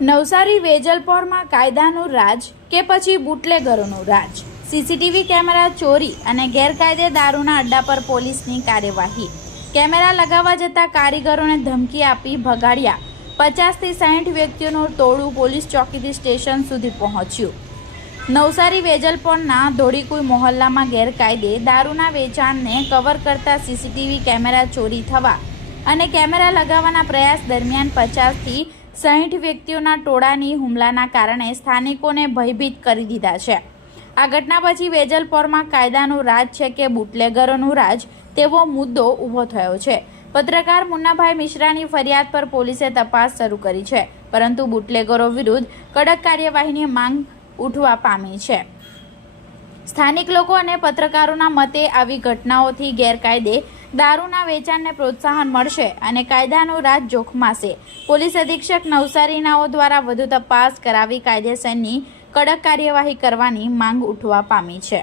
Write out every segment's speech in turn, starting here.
નવસારી વેજલપોરમાં કાયદાનું રાજ કે પછી બુટલેગરોનું રાજ? સીસીટીવી કેમેરા ચોરી અને ગેરકાયદે દારૂના અડ્ડા પર પોલીસની કાર્યવાહી. કેમેરા લગાવવા જતા કારીગરોને ધમકી આપી ભગાડ્યા. પચાસથી સાઠ વ્યક્તિઓનું ટોળું પોલીસ ચોકીથી સ્ટેશન સુધી પહોંચ્યું. નવસારી વેજલપોરના ધોળીકુઈ મોહલ્લામાં ગેરકાયદે દારૂના વેચાણને કવર કરતા સીસીટીવી કેમેરા ચોરી થવા અને કેમેરા લગાવવાના પ્રયાસ દરમિયાન પચાસથી સાહીઠ વ્યક્તિઓના ટોળાની હુમલાના કારણે સ્થાનિકોને ભયભીત કરી દીધા છે. આ ઘટના પછી વેજલપોરમાં કાયદાનું રાજ છે કે બુટલેગરોનું રાજ, તેવો મુદ્દો ઊભો થયો છે. પત્રકાર મુન્નાભાઈ મિશ્રાની ફરિયાદ પર પોલીસે તપાસ શરૂ કરી છે, પરંતુ બુટલેગરો વિરુદ્ધ કડક કાર્યવાહીની માંગ ઉઠવા પામી છે. સ્થાનિક લોકો અને પત્રકારોના મતે આવી ઘટનાઓથી ગેરકાયદે દારૂના વેચાણને પ્રોત્સાહન મળશે અને કાયદાનું રાજ જોખમાશે. પોલીસ અધિક્ષક નવસારીનાઓ દ્વારા વધુ તપાસ કરાવી કાયદેસરની કડક કાર્યવાહી કરવાની માંગ ઉઠવા પામી છે.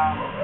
um,